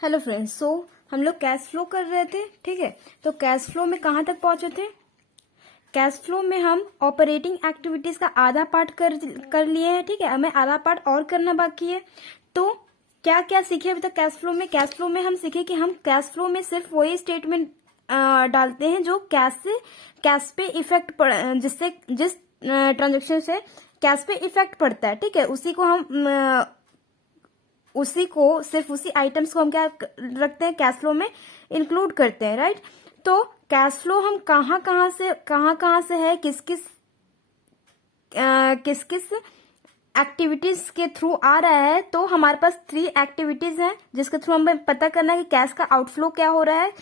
Hello friends. हम लोग cash flow कर रहे थे, ठीक है। तो कैश फ्लो में कहाँ तक पहुंचे थे? कैश फ्लो में हम ऑपरेटिंग एक्टिविटीज का आधा पार्ट कर लिए हैं, ठीक है। हमें आधा पार्ट और करना बाकी है। तो क्या क्या सीखे अभी तक कैश फ्लो में? कैश फ्लो में हम सीखे कि हम कैश फ्लो में सिर्फ वही स्टेटमेंट डालते हैं जो कैश पे इफेक्ट जिससे जिस ट्रांजेक्शन से कैश पे इफेक्ट पड़ता है, ठीक है। सिर्फ उसी आइटम्स को हम क्या रखते हैं, कैश फ्लो में इंक्लूड करते हैं, राइट। तो कैश फ्लो हम कहाँ से है, किस किस एक्टिविटीज के थ्रू आ रहा है। तो हमारे पास 3 एक्टिविटीज हैं जिसके थ्रू हमें पता करना है कि कैश का आउटफ्लो क्या हो रहा है,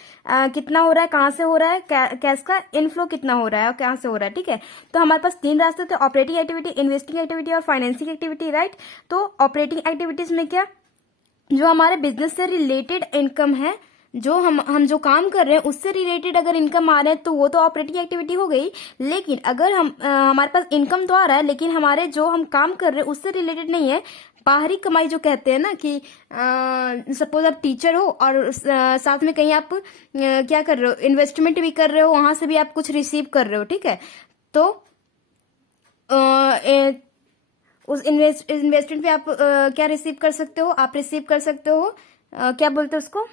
कितना हो रहा है, कहाँ से हो रहा है, कैश का इनफ्लो कितना हो रहा है और कहाँ से हो रहा है, ठीक है। तो हमारे पास 3 रास्ते थे, ऑपरेटिंग एक्टिविटी, इन्वेस्टिंग एक्टिविटी और फाइनेंसिंग एक्टिविटी, राइट। तो ऑपरेटिंग एक्टिविटीज में क्या, जो हमारे बिजनेस से रिलेटेड इनकम है, जो हम जो काम कर रहे हैं उससे रिलेटेड अगर इनकम आ रहे हैं तो वो तो ऑपरेटिंग एक्टिविटी हो गई। लेकिन अगर हमारे पास इनकम तो आ रहा है लेकिन हमारे जो हम काम कर रहे हैं उससे रिलेटेड नहीं है, बाहरी कमाई जो कहते हैं ना, कि सपोज आप टीचर हो और साथ में कहीं आप क्या कर रहे हो, इन्वेस्टमेंट भी कर रहे हो, वहां से भी आप कुछ रिसीव कर रहे हो, ठीक है। तो उस इन्वेस्टमेंट पे आप क्या रिसीव कर सकते हो, आप रिसीव कर सकते हो क्या बोलते हैं उसको,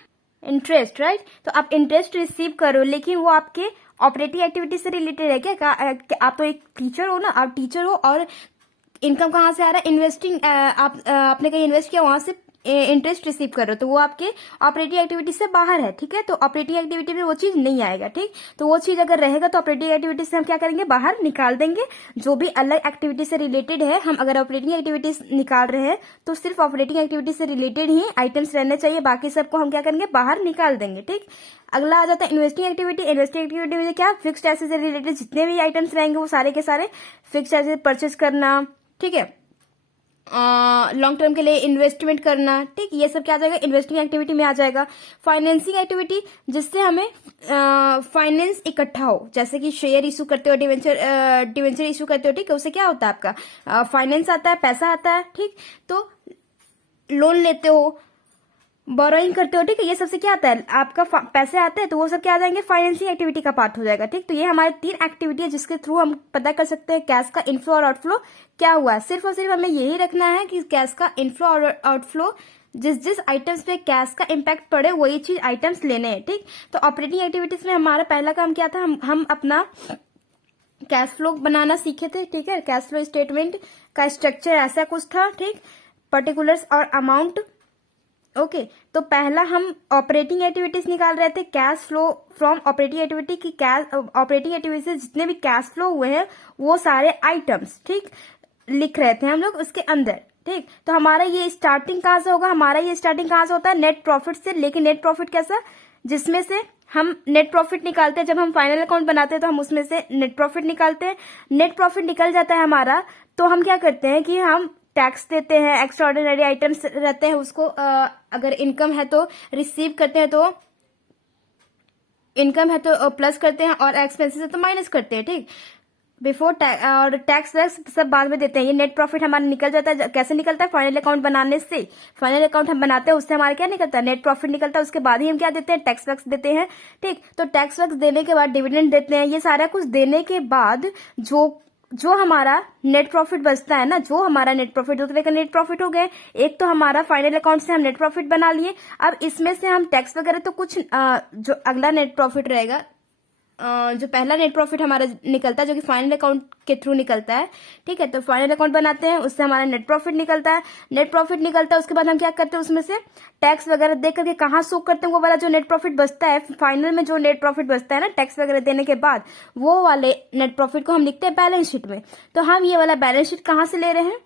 इंटरेस्ट, राइट। तो आप इंटरेस्ट रिसीव करो, लेकिन वो आपके ऑपरेटिंग एक्टिविटी से रिलेटेड है क्या? आप तो एक टीचर हो ना, आप टीचर हो और इनकम कहाँ से आ रहा है, इन्वेस्टिंग, आपने कहीं इन्वेस्ट किया, वहां से इंटरेस्ट रिसीव कर रहे हो, तो वो आपके ऑपरेटिंग एक्टिविटी से बाहर है, ठीक है। तो ऑपरेटिंग एक्टिविटी में वो चीज नहीं आएगा, ठीक। तो वो चीज अगर रहेगा तो ऑपरेटिंग एक्टिविटी से हम क्या करेंगे, बाहर निकाल देंगे। जो भी अलग एक्टिविटी से रिलेटेड है, हम अगर ऑपरेटिंग एक्टिविटीज निकाल रहे हैं तो सिर्फ ऑपरेटिंग एक्टिविटी से रिलेटेड ही आइटम्स रहने चाहिए, बाकी सबको हम क्या करेंगे, बाहर निकाल देंगे, ठीक। अगला आ जाता है इन्वेस्टिंग एक्टिविटी। इन्वेस्टिंग एक्टिविटी में क्या, फिक्स्ड एसेट से रिलेटेड जितने भी आइटम्स रहेंगे वो सारे के सारे फिक्स्ड एसेट परचेज करना, ठीक है। लॉन्ग टर्म के लिए इन्वेस्टमेंट करना, ठीक, ये सब क्या आ जाएगा, इन्वेस्टिंग एक्टिविटी में आ जाएगा। फाइनेंसिंग एक्टिविटी, जिससे हमें फाइनेंस इकट्ठा हो, जैसे कि शेयर इशू करते हो, डिवेंचर इशू करते हो, ठीक है। उससे क्या होता है, आपका फाइनेंस आता है, पैसा आता है, ठीक। तो लोन लेते हो, बोरोइंग करते हो, ठीक है। ये सबसे क्या आता है, आपका पैसे आते हैं, तो वो सब क्या आ जाएंगे, फाइनेंसिंग एक्टिविटी का पार्ट हो जाएगा, ठीक। तो ये हमारे 3 एक्टिविटी है जिसके थ्रू हम पता कर सकते हैं कैश का इनफ्लो और आउटफ्लो क्या हुआ है। सिर्फ और सिर्फ हमें यही रखना है कि कैश का इनफ्लो और आउटफ्लो जिस आइटम्स पे कैश का इम्पैक्ट पड़े वही चीज आइटम्स लेने हैं, ठीक। तो ऑपरेटिंग एक्टिविटीज में हमारा पहला काम क्या था, हम अपना कैश फ्लो बनाना सीखे थे, ठीक है। कैश फ्लो स्टेटमेंट का स्ट्रक्चर ऐसा कुछ था, ठीक, पर्टिकुलर्स और अमाउंट, ओके। तो पहला हम ऑपरेटिंग एक्टिविटीज निकाल रहे थे, cash flow from operating activity की, कैश ऑपरेटिंग एक्टिविटी से जितने भी कैश फ्लो हुए हैं वो सारे आइटम्स, ठीक, लिख रहे थे हम लोग उसके अंदर, ठीक। तो हमारा ये स्टार्टिंग कहाँ से होगा, हमारा ये स्टार्टिंग कहाँ से होता है, नेट प्रॉफिट से। लेकिन नेट प्रॉफिट कैसा, जिसमें से हम नेट प्रॉफिट निकालते हैं, जब हम फाइनल अकाउंट बनाते हैं तो हम उसमें से नेट प्रॉफिट निकालते हैं। नेट प्रॉफिट निकल जाता है हमारा, तो हम क्या करते हैं कि हम टैक्स देते हैं, एक्स्ट्रा ऑर्डिनरी आइटम्स रहते हैं उसको अगर इनकम है तो रिसीव करते हैं, तो इनकम है तो प्लस करते हैं और एक्सपेंसेस है तो माइनस करते हैं, ठीक। बिफोर और टैक्स वैक्स सब बाद में देते हैं। ये नेट प्रॉफिट हमारा निकल जाता है, कैसे निकलता है, फाइनल अकाउंट बनाने से। फाइनल अकाउंट हम बनाते हैं उससे हमारा क्या निकलता है, नेट प्रॉफिट निकलता है। उसके बाद ही हम क्या देते हैं, टैक्स वैक्स देते हैं, ठीक। तो टैक्स वैक्स देने के बाद डिविडेंड देते हैं। ये सारा कुछ देने के बाद जो जो हमारा नेट प्रॉफिट बचता है ना, जो हमारा नेट प्रॉफिट, दो तरह का नेट प्रॉफिट हो गए। एक तो हमारा फाइनल अकाउंट से हम नेट प्रॉफिट बना लिए, अब इसमें से हम टैक्स वगैरह तो कुछ जो अगला नेट प्रॉफिट रहेगा, जो पहला नेट प्रॉफिट हमारा निकलता है जो कि फाइनल अकाउंट के थ्रू निकलता है, ठीक है। तो फाइनल अकाउंट बनाते हैं, उससे हमारा नेट प्रॉफिट निकलता है। नेट प्रॉफिट निकलता है, उसके बाद हम क्या करते हैं, उसमें से टैक्स वगैरह दे करके कहाँ शो करते हैं, वो वाला जो नेट प्रॉफिट बचता है फाइनल में, जो नेट प्रॉफिट बचता है ना टैक्स वगैरह देने के बाद, वो वाले नेट प्रॉफिट को हम लिखते हैं बैलेंस शीट में। तो हम ये वाला बैलेंस शीट कहाँ से ले रहे हैं,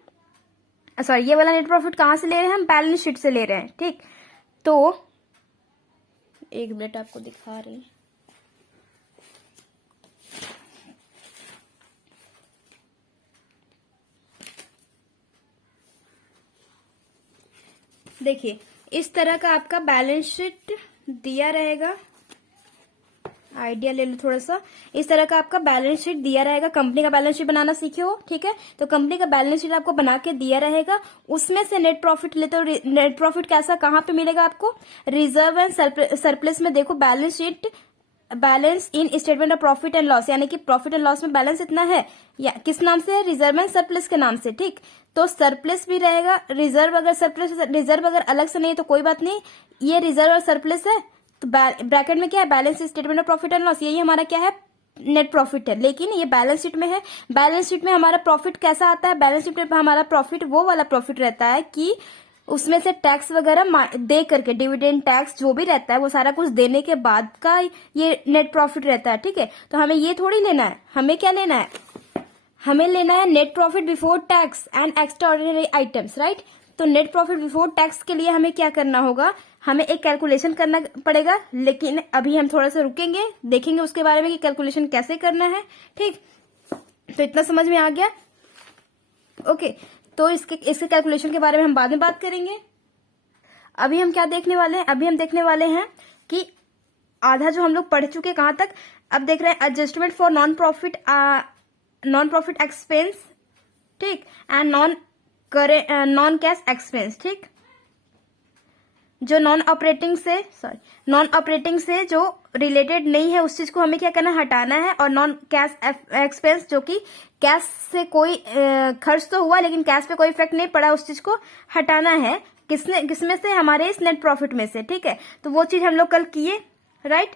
सॉरी, ये वाला नेट प्रॉफिट कहाँ से ले रहे हैं, हम बैलेंस शीट से ले रहे हैं, ठीक। तो एक मिनट आपको दिखा रहे हैं, देखिए इस तरह का आपका बैलेंस शीट दिया रहेगा, आइडिया ले लो थोड़ा सा। इस तरह का आपका बैलेंस शीट दिया रहेगा, कंपनी का बैलेंस शीट बनाना सीखे हो, ठीक है। तो कंपनी का बैलेंस शीट आपको बना के दिया रहेगा, उसमें से नेट प्रॉफिट लेते हो। नेट प्रॉफिट कैसा, कहाँ पे मिलेगा आपको? रिजर्व एंड सरप्लस में देखो, balance sheet, balance in statement of profit and loss, यानी कि प्रॉफिट एंड लॉस में बैलेंस इतना है, या किस नाम से है? रिजर्व एंड सरप्लस के नाम से, ठीक। तो सरप्लस भी रहेगा, रिजर्व अगर सरप्लस, रिजर्व अगर अलग से नहीं है तो कोई बात नहीं, ये रिजर्व और सरप्लस है तो ब्रैकेट में क्या है? Balance statement of profit and loss, यही हमारा क्या है? नेट प्रॉफिट है। लेकिन ये बैलेंस शीट में है, बैलेंस शीट में हमारा प्रॉफिट कैसा आता है? बैलेंस शीट में हमारा प्रॉफिट वो वाला प्रॉफिट रहता है कि उसमें से टैक्स वगैरह दे करके, डिविडेंड टैक्स जो भी रहता है वो सारा कुछ देने के बाद का ये नेट प्रॉफिट रहता है, ठीक है। तो हमें ये थोड़ी लेना है, हमें क्या लेना है? हमें लेना है net profit before tax and extraordinary items, right. तो नेट प्रॉफिट बिफोर टैक्स के लिए हमें क्या करना होगा? हमें एक कैलकुलेशन करना पड़ेगा, लेकिन अभी हम थोड़ा सा रुकेंगे, देखेंगे उसके बारे में कि कैलकुलेशन कैसे करना है, ठीक। तो इतना समझ में आ गया? ओके, तो इसके कैलकुलेशन के बारे में हम बाद में बात करेंगे। अभी हम क्या देखने वाले हैं? अभी हम देखने वाले हैं कि आधा जो हम लोग पढ़ चुके, कहां तक? अब देख रहे हैं adjustment for non profit expense, ठीक, एंड नॉन कैश एक्सपेंस, ठीक। जो नॉन ऑपरेटिंग से जो रिलेटेड नहीं है उस चीज को हमें क्या करना है? हटाना है। और नॉन कैश एक्सपेंस, जो कि कैश से कोई खर्च तो हुआ लेकिन कैश पे कोई इफेक्ट नहीं पड़ा, उस चीज को हटाना है। किसमें से? हमारे इस नेट प्रॉफिट में से, ठीक है। तो वो चीज हम लोग कल किए, राइट।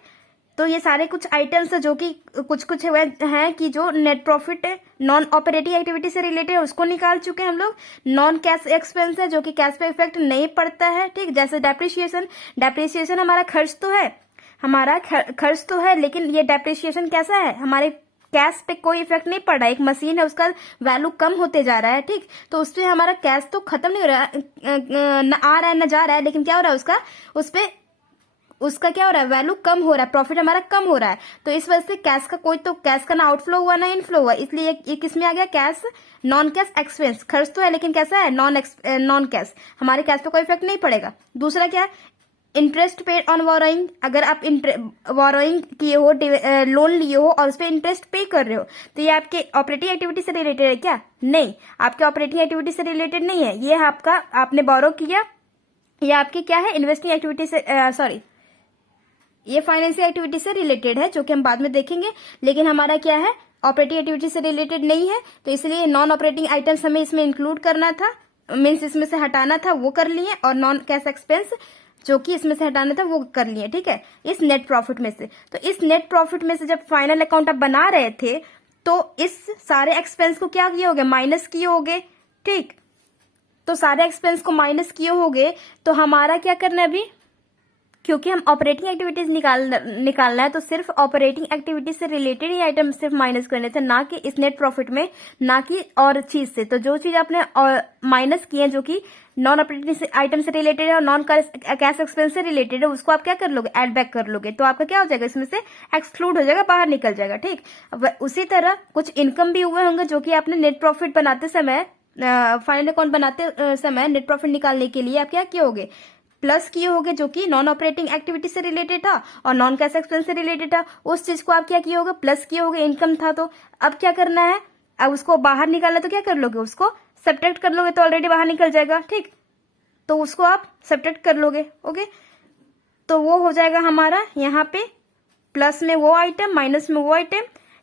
तो ये सारे कुछ आइटम्स जो कि कुछ हैं कि जो net profit non operating activity से रिलेटेड है उसको निकाल चुके हैं हम लोग। नॉन कैश एक्सपेंस है जो कि कैश पे इफेक्ट नहीं पड़ता है, ठीक। जैसे डेप्रिसिएशन हमारा खर्च तो है, लेकिन ये डेप्रिसिएशन कैसा है? हमारे कैश पे कोई इफेक्ट नहीं पड़ रहा है। एक मशीन है, उसका वैल्यू कम होते जा रहा है, ठीक। तो उससे हमारा कैश तो खत्म नहीं हो रहा है, न आ रहा है न जा रहा है, लेकिन क्या हो रहा है? उसका क्या हो रहा है? वैल्यू कम हो रहा है, प्रॉफिट हमारा कम हो रहा है। तो इस वजह से कैश का ना आउटफ्लो हुआ ना इनफ्लो हुआ, इसलिए ये किस में आ गया? Cash, non cash expense. खर्च तो है लेकिन कैसा है? नॉन कैश, हमारे कैश पे कोई इफेक्ट नहीं पड़ेगा। दूसरा क्या है? Interest paid on borrowing. अगर आप बोरोइंग किए हो, लोन लिए हो और उस पर इंटरेस्ट पे कर रहे हो, तो ये आपके ऑपरेटिंग एक्टिविटी से रिलेटेड है क्या? नहीं, आपके ऑपरेटिंग एक्टिविटी से रिलेटेड नहीं है। ये आपका, आपने बोरो किया, ये आपकी क्या है? इन्वेस्टिंग एक्टिविटी से, ये फाइनेंशियल एक्टिविटी से रिलेटेड है, जो कि हम बाद में देखेंगे। लेकिन हमारा क्या है? ऑपरेटिंग एक्टिविटी से रिलेटेड नहीं है, तो इसलिए नॉन ऑपरेटिंग आइटम्स हमें इसमें इंक्लूड करना था, मीन्स इसमें से हटाना था, वो कर लिए। और नॉन कैश एक्सपेंस जो कि इसमें से हटाना था वो कर लिए, ठीक है, इस नेट प्रॉफिट में से। तो इस नेट प्रॉफिट में से जब फाइनल अकाउंट आप बना रहे थे तो इस सारे एक्सपेंस को क्या किए होगे? माइनस किए होगे, ठीक। तो सारे एक्सपेंस को माइनस किए होगे, तो हमारा क्या करना है अभी? क्योंकि हम ऑपरेटिंग एक्टिविटीज निकालना है, तो सिर्फ ऑपरेटिंग एक्टिविटीज से रिलेटेड ही आइटम सिर्फ माइनस करने थे, ना कि इस नेट प्रॉफिट में, ना कि और चीज से। तो जो चीज आपने माइनस किए जो कि नॉन ऑपरेटिंग आइटम से रिलेटेड है और नॉन कैश एक्सपेंस से रिलेटेड है, उसको आप क्या कर लोगे? एड बैक कर लोगे। तो आपका क्या हो जाएगा? इसमें से एक्सक्लूड हो जाएगा, बाहर निकल जाएगा, ठीक। उसी तरह कुछ इनकम भी हुए होंगे जो कि आपने नेट प्रॉफिट बनाते समय, फाइनल अकाउंट बनाते समय नेट प्रॉफिट निकालने के लिए आप क्या किए होगे? प्लस किए होगे, जो कि नॉन ऑपरेटिंग एक्टिविटी से रिलेटेड था और नॉन कैश एक्सपेंस से रिलेटेड था। उस चीज को आप क्या किए होगे? प्लस किए होगे, इनकम था। तो अब क्या करना है? अब उसको बाहर निकालना, तो क्या कर लोगे? उसको सब्ट्रैक्ट कर लोगे, तो ऑलरेडी बाहर निकल जाएगा, ठीक। तो उसको आप सब्ट्रैक्ट कर लोगे, ओके। तो वो हो जाएगा हमारा यहाँ पे प्लस में वो आइटम, माइनस में वो आइटम,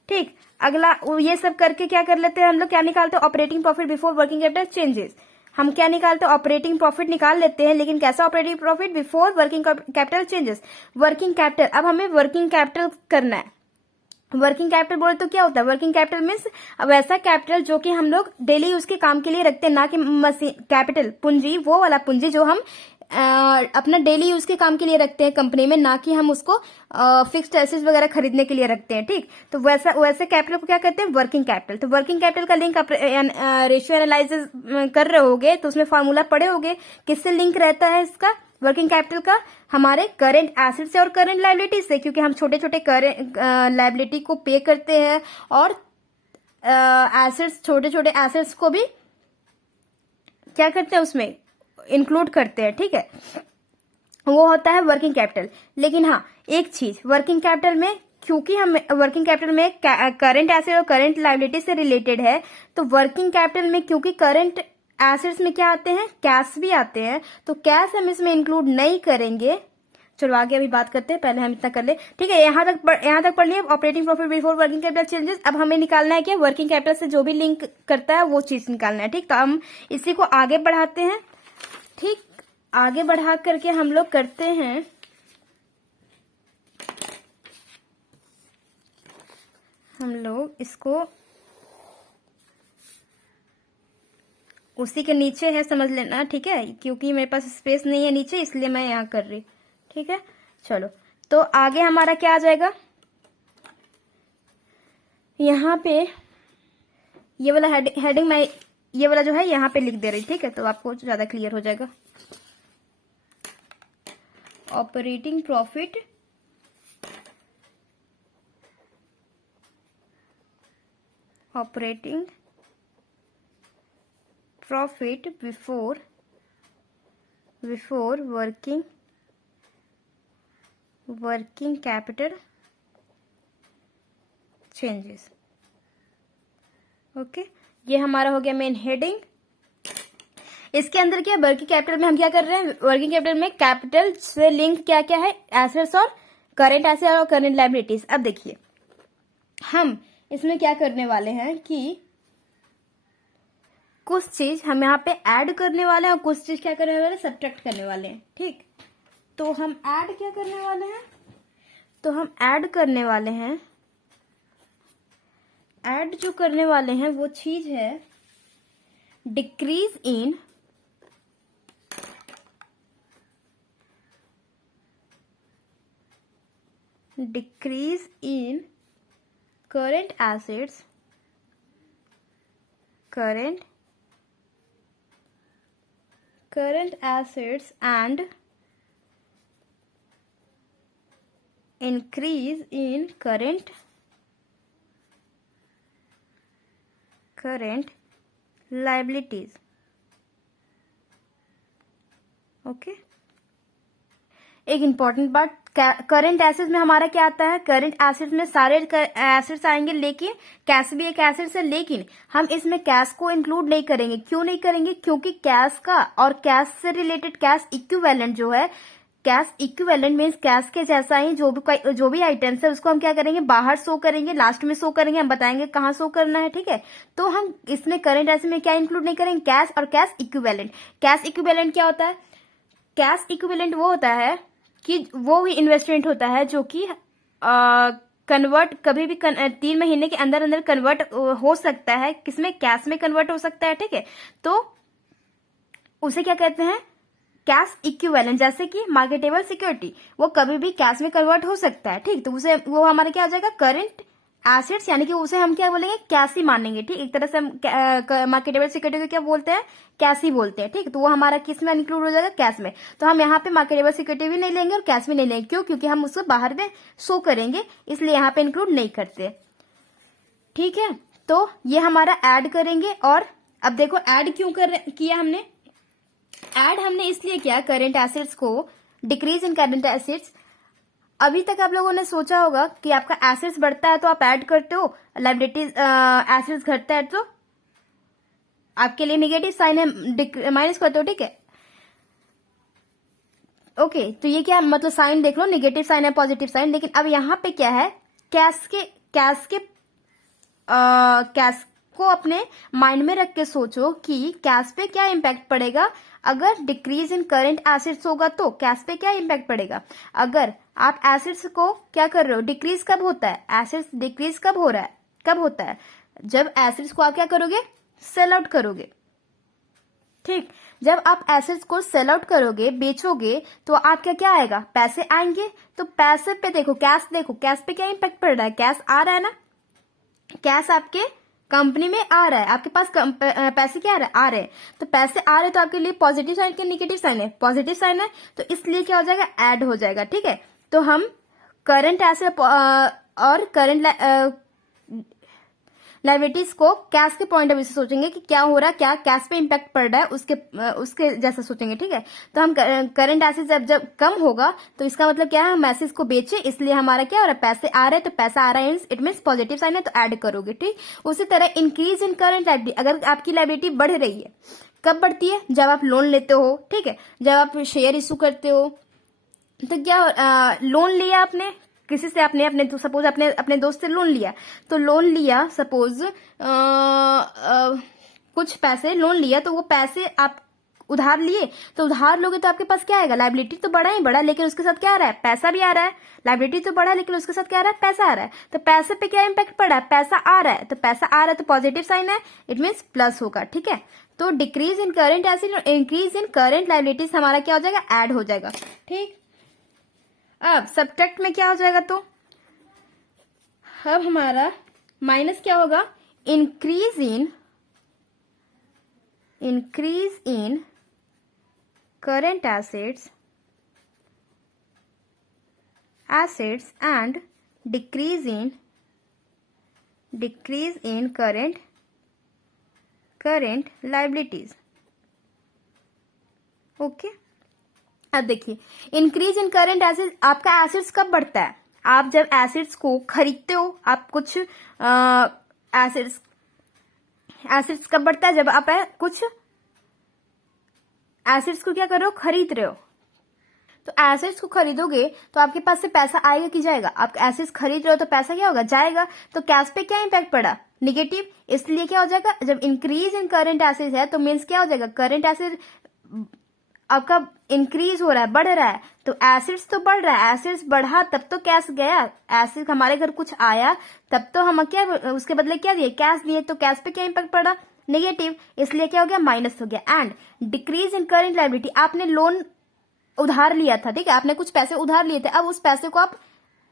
ठीक। अगला ये सब करके क्या कर लेते हैं हम लोग? क्या निकालते हैं? Operating profit before working capital changes. हम क्या निकालते हैं? ऑपरेटिंग प्रॉफिट निकाल लेते हैं, लेकिन कैसा operating profit? Before working capital changes. Working capital, अब हमें वर्किंग कैपिटल करना है। वर्किंग कैपिटल बोले तो क्या होता है? वर्किंग कैपिटल मीन्स वैसा कैपिटल जो कि हम लोग डेली यूज के काम के लिए रखते हैं, ना कि मशीन कैपिटल, पूंजी, वो वाला पूंजी जो हम अपना डेली यूज के काम के लिए रखते हैं कंपनी में, ना कि हम उसको फिक्स्ड एसेट्स वगैरह खरीदने के लिए रखते हैं, ठीक। तो वैसे कैपिटल को क्या कहते हैं? Working capital. तो वर्किंग कैपिटल का लिंक आप रेशियो एनालिसिस कर रहे होगे, तो उसमें फॉर्मूला पढ़े होगे। किससे लिंक रहता है इसका, वर्किंग कैपिटल का? हमारे करेंट एसेट से और करेंट लायबिलिटी से, क्योंकि हम छोटे छोटे लायबिलिटी को पे करते हैं और एसेट्स, छोटे छोटे एसेट्स को भी क्या करते हैं? उसमें इंक्लूड करते हैं, ठीक है। वो होता है वर्किंग कैपिटल। लेकिन हाँ, एक चीज, वर्किंग कैपिटल में क्योंकि हम वर्किंग कैपिटल में करंट एसेट और करंट लायबिलिटी से रिलेटेड है, तो वर्किंग कैपिटल में क्योंकि करंट एसेट्स में क्या आते हैं, कैश भी आते हैं, तो कैश हम इसमें इंक्लूड नहीं करेंगे। चलो आगे अभी बात करते हैं, पहले हम इतना कर ले। ठीक है, यहाँ तक पढ़ लिया operating profit before working capital changes. अब हमें निकालना है क्या, वर्किंग कैपिटल से जो भी लिंक करता है वो चीज निकालना है। ठीक, तो हम इसी को आगे बढ़ाते हैं। ठीक, आगे बढ़ा करके हम लोग करते हैं, हम लोग इसको उसी के नीचे है, समझ लेना। ठीक है, क्योंकि मेरे पास स्पेस नहीं है नीचे, इसलिए मैं यहाँ कर रही। ठीक है, चलो तो आगे हमारा क्या आ जाएगा, यहाँ पे ये वाला हेडिंग मैं ये वाला जो है यहाँ पे लिख दे रही। ठीक है, तो आपको ज्यादा क्लियर हो जाएगा। Operating profit before working capital changes. Okay, ये हमारा हो गया मेन हेडिंग। इसके अंदर क्या, वर्किंग कैपिटल में हम क्या कर रहे हैं, वर्किंग कैपिटल में कैपिटल से लिंक क्या क्या है, एसेट्स और करंट एसेट और करंट लायबिलिटीज। अब देखिए हम इसमें क्या करने वाले हैं कि कुछ चीज हम यहाँ पे ऐड करने वाले हैं और कुछ चीज क्या करने वाले हैं, सब्ट्रैक्ट करने वाले हैं। ठीक, तो हम ऐड क्या करने वाले हैं, तो हम ऐड करने वाले हैं, ऐड जो करने वाले हैं वो चीज है decrease in current assets and increase in current liabilities। Okay, एक इंपॉर्टेंट बात, करंट एसेट्स में हमारा क्या आता है, करंट एसेट्स में सारे एसेट्स आएंगे, लेकिन कैश भी एक एसेट्स है, लेकिन हम इसमें कैश को इंक्लूड नहीं करेंगे। क्यों नहीं करेंगे, क्योंकि कैश का और कैश से रिलेटेड कैश इक्विवेलेंट जो है, कैश इक्विवेलेंट मीन्स कैश के जैसा ही जो भी आइटम्स है उसको हम क्या करेंगे, बाहर शो करेंगे, लास्ट में शो करेंगे, हम बताएंगे कहाँ शो करना है। ठीक है, तो हम इसमें करंट एसेट में क्या इंक्लूड नहीं करेंगे, कैश और कैश इक्विवेलेंट। कैश इक्विवेलेंट क्या होता है, कैश इक्विवेलेंट वो होता है कि वो भी इन्वेस्टमेंट होता है जो कि कन्वर्ट कभी भी 3 महीने के अंदर अंदर कन्वर्ट हो सकता है, किसमें, कैश में कन्वर्ट हो सकता है। ठीक है, तो उसे क्या कहते हैं, कैश इक्विवेलेंट। जैसे कि मार्केटेबल सिक्योरिटी, वो कभी भी कैश में कन्वर्ट हो सकता है। ठीक, तो उसे वो हमारा क्या हो जाएगा, करंट एसेट्स, यानी कि उसे हम क्या बोलेंगे, कैश ही मानेंगे। ठीक, एक तरह से हम मार्केटेबल सिक्योरिटी को क्या बोलते हैं, कैश ही बोलते हैं। ठीक, तो वो हमारा किस में इंक्लूड हो जाएगा, कैश में। तो हम यहाँ पे मार्केटेबल सिक्योरिटी भी नहीं लेंगे और कैश भी नहीं लेंगे। क्यों, क्योंकि हम उसको बाहर में शो करेंगे, इसलिए यहाँ पे इंक्लूड नहीं करते। ठीक है, तो ये हमारा ऐड करेंगे। और अब देखो ऐड क्यों किया हमने, ऐड हमने इसलिए किया करंट एसेट्स को, डिक्रीज इन करंट एसेट्स। अभी तक आप लोगों ने सोचा होगा कि आपका एसेट्स बढ़ता है तो आप ऐड करते हो, लायबिलिटीज एसेट्स घटता है तो आपके लिए नेगेटिव साइन है, माइनस करते हो। ठीक है, ओके, तो ये क्या मतलब, साइन देख लो, नेगेटिव साइन है, पॉजिटिव साइन। लेकिन अब यहाँ पे क्या है, कैश को अपने माइंड में रख के सोचो कि कैश पे क्या इम्पैक्ट पड़ेगा। अगर डिक्रीज इन करंट एसेट्स होगा तो कैश पे क्या इम्पैक्ट पड़ेगा। अगर आप एसेट्स को क्या कर रहे हो, डिक्रीज कब होता है, एसेट्स डिक्रीज कब होता है, जब एसेट्स को आप क्या करोगे, सेल आउट करोगे। ठीक, जब आप एसेट्स को सेल आउट करोगे, बेचोगे, तो आपका क्या आएगा, पैसे आएंगे। तो पैसे पे देखो, कैश पे क्या इम्पैक्ट पड़ रहा है, कैश आ रहा है ना, कैश आपके कंपनी में आ रहा है, आपके पास पैसे क्या आ रहे हैं। तो पैसे आ रहे हैं तो आपके लिए पॉजिटिव साइन के नेगेटिव साइन है, पॉजिटिव साइन है, तो इसलिए क्या हो जाएगा, ऐड हो जाएगा। ठीक है, तो हम करंट एसेट और करंट लाइबिलिटीज को कैश के पॉइंट ऑफ व्यू से सोचेंगे कि क्या हो रहा है, क्या कैश पे इम्पैक्ट पड़ रहा है, उसके जैसा सोचेंगे, ठीक है। तो हम करंट एसेट जब कम होगा तो इसका मतलब क्या है, हम एसेट्स को बेचे, इसलिए हमारा क्या हो रहा है, पैसे आ रहे हैं, तो पैसा आ रहा है इट मीन्स पॉजिटिव साइन है, तो ऐड करोगे, ठीक। उसी तरह इंक्रीज इन करंट लाइबिलिटी, अगर आपकी लाइबिलिटी बढ़ रही है, कब बढ़ती है, जब आप लोन लेते हो, ठीक है, जब आप शेयर इशू करते हो, तो क्या लोन लिया आपने किसी से, आपने तो सपोज अपने दोस्त से लोन लिया, तो लोन लिया सपोज कुछ पैसे लोन लिया, तो वो पैसे आप उधार लिए, तो उधार लोगे तो आपके पास क्या आएगा, लाइबिलिटी तो बढ़ा ही बढ़ा, लेकिन उसके साथ क्या आ रहा है, पैसा भी आ रहा है। लाइबिलिटी तो बढ़ा लेकिन उसके साथ क्या आ रहा है, पैसा आ रहा है। तो पैसे पे क्या इम्पैक्ट पड़ा है, पैसा आ रहा है, तो पैसा आ रहा है तो पॉजिटिव साइन है, इट मीन्स प्लस होगा, ठीक है। तो डिक्रीज इन करंट एसेट और इंक्रीज इन करंट लाइबिलिटीज हमारा क्या हो जाएगा, ऐड हो जाएगा, ठीक। अब सब्ट्रैक्ट में क्या हो जाएगा, तो अब हमारा माइनस क्या होगा, increase in current assets and decrease in current liabilities. Okay, अब देखिए इंक्रीज इन करंट एसेट्स, आपका एसेट्स कब बढ़ता है, आप जब एसेट्स को खरीदते हो, आप कुछ एसेट्स कब बढ़ता है, जब आप कुछ एसेट्स को क्या कर रहे हो, खरीद रहे हो। तो एसेट्स को खरीदोगे तो आपके पास से पैसा आएगा कि जाएगा, आप एसेट्स खरीद रहे हो तो पैसा क्या होगा, जाएगा। तो कैश पे क्या इंपैक्ट पड़ा, निगेटिव, इसलिए क्या हो जाएगा, जब इंक्रीज इन करंट एसेट्स है तो मीन्स क्या हो जाएगा, करंट एसेट आपका इंक्रीज हो रहा है, बढ़ रहा है, तो एसेट्स तो बढ़ रहा है, एसेट्स बढ़ा तब तो कैश गया, एसेट हमारे घर कुछ आया तब तो हम क्या उसके बदले क्या दिए, कैश दिए, तो कैश पे क्या इंपैक्ट पड़ा, नेगेटिव, इसलिए क्या हो गया, माइनस हो गया। And decrease in current liability, आपने लोन उधार लिया था, ठीक है, आपने कुछ पैसे उधार लिए थे, अब उस पैसे को आप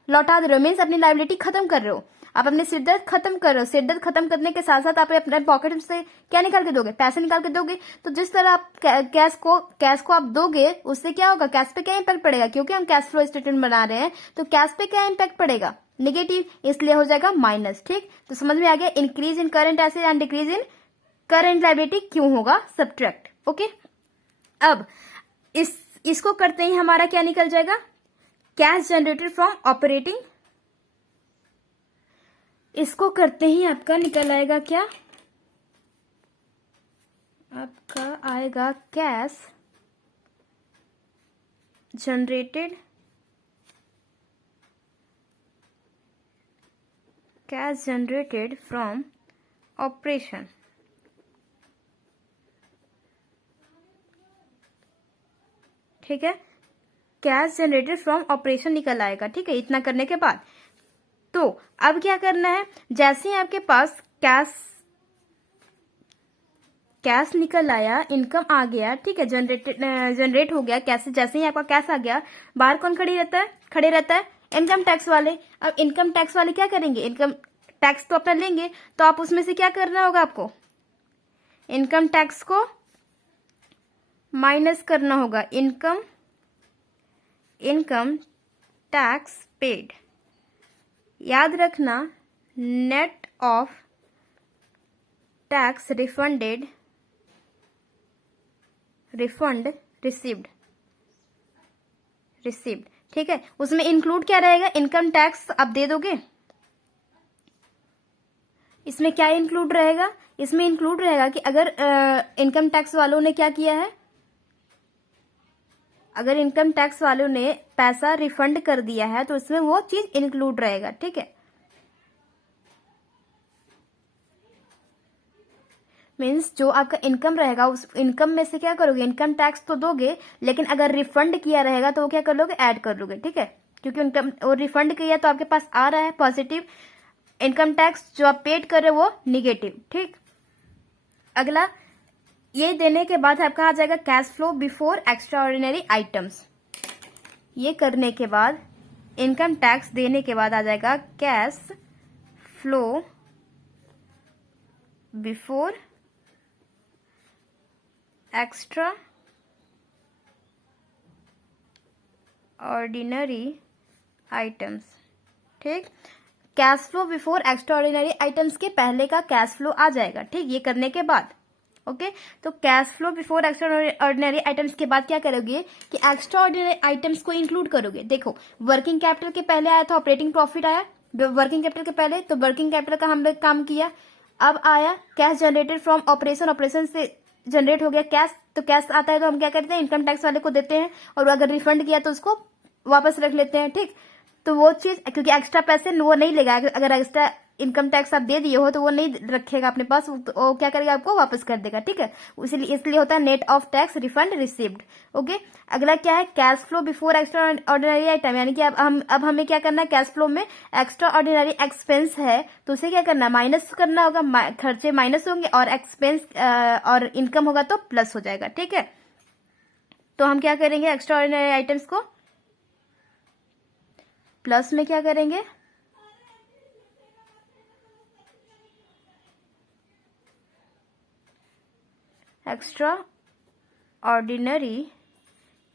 लौटा दे रहे हो, मीन्स अपनी लाइबिलिटी खत्म कर रहे हो, आप अपने सिरदर्द खत्म कर रहे हो। सिरदर्द खत्म करने के साथ साथ आप अपने पॉकेट से क्या निकाल के दोगे, पैसे निकाल के दोगे। तो जिस तरह आप कैश को आप दोगे, उससे क्या होगा, कैश पे क्या इंपैक्ट पड़ेगा, क्योंकि हम कैश फ्लो स्टेटमेंट बना रहे हैं, तो कैश पे क्या इंपैक्ट पड़ेगा, नेगेटिव, इसलिए हो जाएगा माइनस, ठीक। तो समझ में आ गया, increase in current asset and decrease in current liability क्यों होगा, सब्ट्रैक्ट। ओके, अब इसको करते ही हमारा क्या निकल जाएगा, कैश जनरेटेड फ्रॉम ऑपरेटिंग, इसको करते ही आपका निकल आएगा क्या, आपका आएगा कैश जनरेटेड फ्रॉम ऑपरेशन। ठीक है, कैश जनरेटेड फ्रॉम ऑपरेशन निकल आएगा, ठीक है। इतना करने के बाद तो अब क्या करना है, जैसे ही आपके पास कैश निकल आया, इनकम आ गया, ठीक है, जनरेट हो गया कैश, जैसे ही आपका कैश आ गया, बाहर कौन खड़े रहता है इनकम टैक्स वाले। अब इनकम टैक्स वाले क्या करेंगे, इनकम टैक्स तो अपना लेंगे, तो आप उसमें से क्या करना होगा, आपको इनकम टैक्स को माइनस करना होगा, इनकम टैक्स पेड, याद रखना, net of tax refund received, ठीक है। उसमें इंक्लूड क्या रहेगा, इनकम टैक्स आप दे दोगे, इसमें क्या इंक्लूड रहेगा, इसमें इंक्लूड रहेगा कि अगर इनकम टैक्स वालों ने क्या किया है, अगर इनकम टैक्स वालों ने पैसा रिफंड कर दिया है तो इसमें वो चीज इंक्लूड रहेगा, ठीक है। मीन्स जो आपका इनकम रहेगा, उस इनकम में से क्या करोगे, इनकम टैक्स तो दोगे, लेकिन अगर रिफंड किया रहेगा तो वो क्या कर लोगे, ऐड कर लोगे, ठीक है। क्योंकि इनकम और रिफंड किया तो आपके पास आ रहा है पॉजिटिव, इनकम टैक्स जो आप पेड कर रहे हो वो निगेटिव, ठीक। अगला, ये देने के बाद आपका आ जाएगा cash flow before extraordinary items. ये करने के बाद इनकम टैक्स देने के बाद आ जाएगा cash flow before extraordinary items, ठीक। Cash flow before extraordinary items के पहले का कैश फ्लो आ जाएगा, ठीक, ये करने के बाद। ओके, तो cash flow before extraordinary items के बाद क्या करोगे कि एक्स्ट्रा ऑर्डिनरी आइटम्स को इंक्लूड करोगे। देखो, वर्किंग कैपिटल के पहले आया था ऑपरेटिंग प्रॉफिट आया, वर्किंग कैपिटल के पहले, तो वर्किंग कैपिटल का हम लोग काम किया। अब आया cash generated from operation, operation से जनरेट हो गया कैश, तो कैश आता है तो हम क्या करते हैं, इनकम टैक्स वाले को देते हैं, और अगर रिफंड किया तो उसको वापस रख लेते हैं, ठीक। तो वो चीज, क्योंकि एक्स्ट्रा पैसे वो नहीं लेगा, अगर एक्स्ट्रा इनकम टैक्स आप दे दिए हो तो वो नहीं रखेगा अपने पास, वो क्या करेगा, आपको वापस कर देगा, ठीक है। इसलिए होता है net of tax refund received. Okay, अगला क्या है, cash flow before extra ordinary item, यानी कि अब हमें क्या करना है, कैश फ्लो में एक्स्ट्रा ऑर्डिनरी एक्सपेंस है तो उसे क्या करना है, माइनस करना होगा, खर्चे माइनस होंगे और एक्सपेंस और इनकम होगा तो प्लस हो जाएगा, ठीक है। तो हम क्या करेंगे, एक्स्ट्रा ऑर्डिनरी आइटम्स को प्लस में क्या करेंगे, एक्स्ट्रा ऑर्डिनरी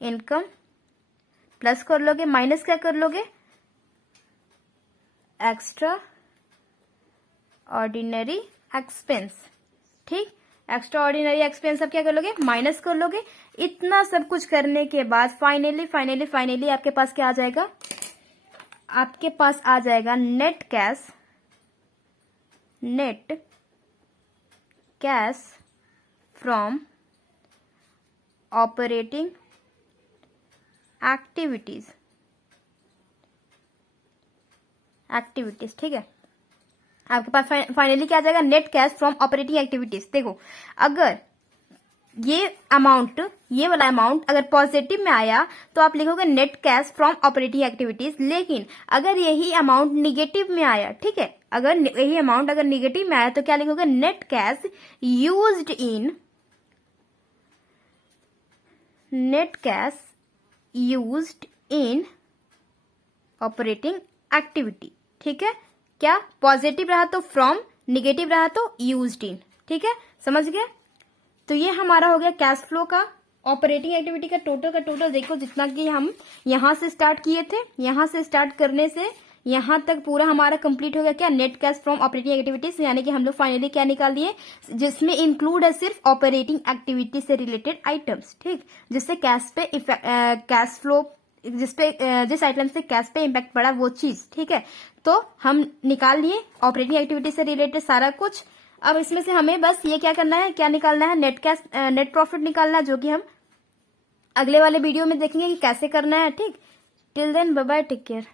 इनकम प्लस कर लोगे, माइनस क्या कर लोगे, एक्स्ट्रा ऑर्डिनरी एक्सपेंस, ठीक। एक्स्ट्रा ऑर्डिनरी एक्सपेंस अब क्या कर लोगे, माइनस कर लोगे। इतना सब कुछ करने के बाद फाइनली आपके पास क्या आ जाएगा, आपके पास आ जाएगा net cash from operating activities, ठीक है। आपके पास फाइनली क्या आ जाएगा, net cash from operating activities. देखो, अगर ये अमाउंट, ये वाला अमाउंट अगर पॉजिटिव में आया तो आप लिखोगे net cash from operating activities, लेकिन अगर यही अमाउंट निगेटिव में आया, ठीक है, अगर यही अमाउंट अगर निगेटिव में आया तो क्या लिखोगे, net cash used in operating activity, ठीक है। क्या पॉजिटिव रहा तो फ्रॉम, निगेटिव रहा तो यूज्ड इन, ठीक है, समझ गए। तो ये हमारा हो गया कैश फ्लो का, ऑपरेटिंग एक्टिविटी का टोटल देखो, जितना कि हम यहां से स्टार्ट किए थे, यहां से स्टार्ट करने से यहां तक पूरा हमारा कंप्लीट हो गया क्या, net cash from operating activities, यानी कि हम लोग फाइनली क्या निकाल दिए, जिसमें इंक्लूड है सिर्फ ऑपरेटिंग एक्टिविटी से रिलेटेड आइटम्स, ठीक, जिससे कैश पे कैश फ्लो, जिस आइटम से कैश पे इम्पैक्ट पड़ा वो चीज, ठीक है। तो हम निकाल लिए ऑपरेटिंग एक्टिविटी से रिलेटेड सारा कुछ। अब इसमें से हमें बस ये क्या करना है, क्या निकालना है, नेट प्रॉफिट निकालना है, जो कि हम अगले वाले वीडियो में देखेंगे कि कैसे करना है, ठीक। Till then bye bye, take care.